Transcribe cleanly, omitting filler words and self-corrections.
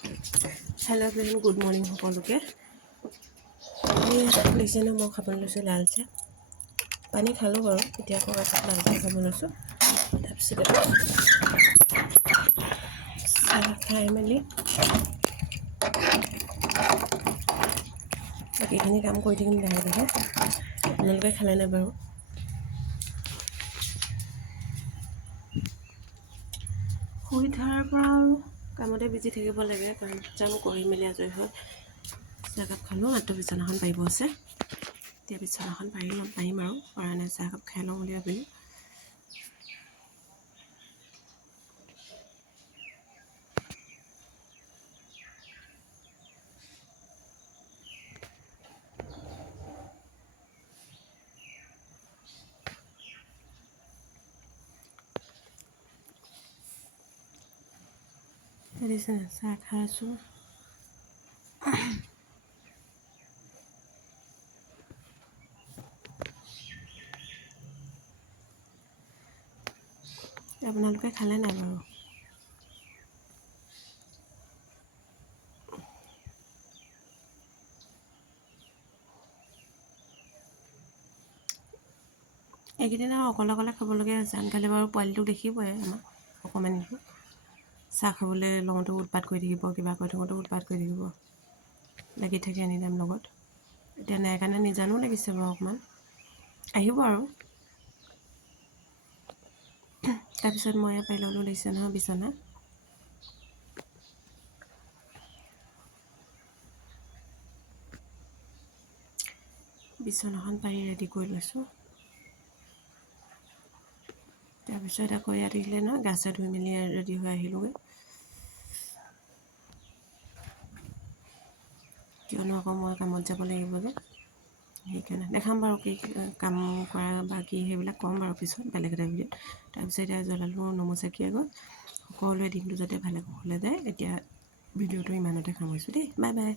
Hello' everyone, good morning সকলোকে। দেখিছে মই খাবলৈ লৈছোঁ লাল চাহ। পানী খালোঁ বাৰু, এতিয়া আকৌ লাল চাহ খাব লৈছোঁ। তাৰপিছতে চাহ খাই মেলি বাকীখিনি কাম কৰি থাকিম লাহে লাহে। আপোনালোকে খালে নাই বাৰু? শুই উঠাৰ পৰা আৰু কামতে বিজি থাকিব লাগে। কাম চাম কৰি মেলি আজৰি হৈ চাহকাপ খালোঁ। মাত্ৰ বিচনাখন পাৰিব আছে। এতিয়া বিচনাখন পাৰিম আৰু পৰা নাই। চাহকাপ খাই লওঁ বুলি ভাবিলোঁ। চাহ খাই আছোঁ। আপোনালোকে খালে নাই বাৰু? এইকেইদিন আৰু অকলে খাবলগীয়া হৈছে। আনকালে বাৰু পোৱালিটোক দেখিবই আমাক অকণমানিটো চাহ খাবলৈ লওঁতেও উৎপাত কৰি থাকিব, কিবা কৰি থাকোঁতেও উৎপাত কৰি থাকিব, লাগি থাকে এনি টাইম লগত। এতিয়া নাই কাৰণে নিজানো লাগিছে বাৰু অকণমান। আহিব আৰু। তাৰপিছত মই পাই ল'লোঁ দেখিছে নহয় বিচনা। বিচনাখন পাৰি ৰেডি কৰি লৈছোঁ। তাৰপিছত আকৌ ইয়াত আহিলে নহয়, গা চা ধুই মেলি ৰেডি হৈ আহিলোঁগৈ। কিয়নো আকৌ মই কামত যাব লাগিব যে, সেইকাৰণে দেখাম বাৰু কি কাম কৰা বা কি সেইবিলাক ক'ম বাৰু পিছত বেলেগ এটা ভিডিঅ'ত। তাৰপিছত এতিয়া জ্বলালোঁ নমুচাকি আগত। সকলোৱে দিনটো যাতে ভালে কুশলে যায়। এতিয়া ভিডিঅ'টো ইমানতে সামৰিছোঁ দেই। Bye bye.